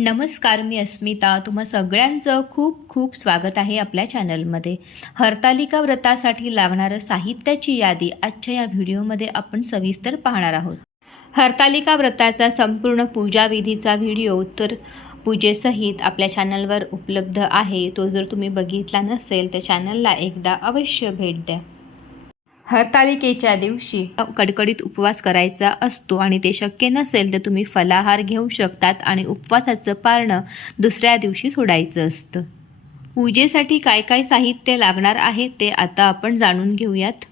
नमस्कार मी अस्मिता. तुम्हा सगळ्यांचं खूप खूप स्वागत आहे आपल्या चॅनलमध्ये. हरतालिका व्रतासाठी लागणारं साहित्याची यादी आजच्या या व्हिडिओमध्ये आपण सविस्तर पाहणार आहोत. हरतालिका व्रताचा संपूर्ण पूजाविधीचा व्हिडिओ तर पूजेसहित आपल्या चॅनलवर उपलब्ध आहे. तो जर तुम्ही बघितला नसेल तर चॅनलला एकदा अवश्य भेट द्या. हरतालिकेच्या दिवशी कडकडीत उपवास करायचा असतो आणि ते शक्य नसेल तर तुम्ही फलाहार घेऊ शकतात आणि उपवासाचं पारणं दुसऱ्या दिवशी सोडायचं असतं. पूजेसाठी काय काय साहित्य लागणार आहे ते आता आपण जाणून घेऊयात.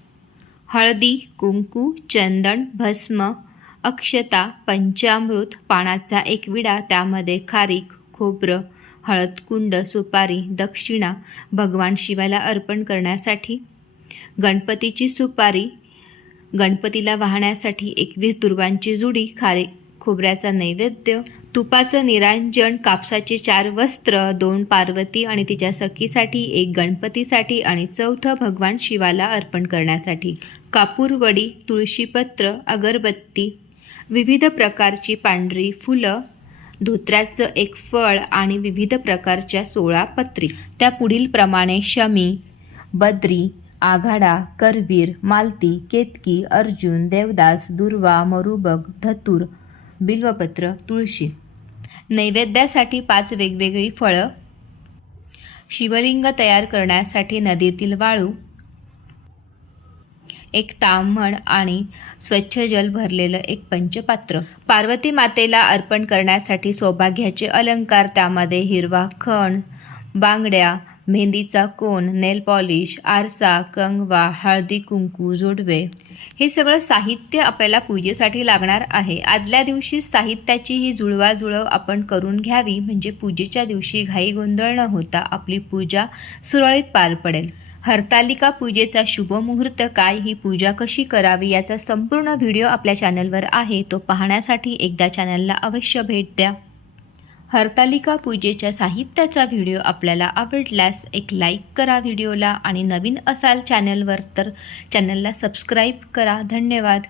हळदी कुंकू चंदन भस्म अक्षता पंचामृत पानाचा एक विडा त्यामध्ये खारीक खोबरं हळदकुंड सुपारी दक्षिणा भगवान शिवाला अर्पण करण्यासाठी गणपतीची सुपारी गणपतीला वाहण्यासाठी एकवीस दुर्वांची जुडी खारे खोबऱ्याचा नैवेद्य तुपाचं निरांजन कापसाचे चार वस्त्र दोन पार्वती आणि तिच्या सखीसाठी एक गणपतीसाठी आणि चौथं भगवान शिवाला अर्पण करण्यासाठी. कापूरवडी तुळशीपत्र अगरबत्ती विविध प्रकारची पांढरी फुलं धोत्र्याचं एक फळ आणि विविध प्रकारच्या सोळा पत्री. त्या पुढील प्रमाणे शमी बद्री आघाडा करवीर मालती केतकी अर्जुन देवदास दुर्वा मरुबग धतूर बिल्वपत्र तुळशी. नैवेद्यासाठी पाच वेगवेगळी फळं. शिवलिंग तयार करण्यासाठी नदीतील वाळू. एक ताम्हण आणि स्वच्छ जल भरलेलं एक पंचपात्र. पार्वती मातेला अर्पण करण्यासाठी सौभाग्याचे अलंकार त्यामध्ये हिरवा खण बांगड्या मेहंदीचा कोन नेल पॉलिश आरसा कंगवा हळदी कुंकू जोडवे. हे सगळं साहित्य आपल्याला पूजेसाठी लागणार आहे. आदल्या दिवशी साहित्याची ही जुळवाजुळव आपण करून घ्यावी. म्हणजे पूजेच्या दिवशी घाई गोंधळ न होता आपली पूजा सुरळीत पार पडेल. हरतालिका पूजेचा शुभ मुहूर्त काय ही पूजा कशी करावी याचा संपूर्ण व्हिडिओ आपल्या चॅनलवर आहे. तो पाहण्यासाठी एकदा चॅनलला अवश्य भेट द्या. हरतालिका पूजेच्या साहित्याचा व्हिडिओ आपल्याला आवडल्यास एक लाईक करा व्हिडिओला आणि नवीन असाल चॅनलवर तर चॅनलला सबस्क्राईब करा. धन्यवाद.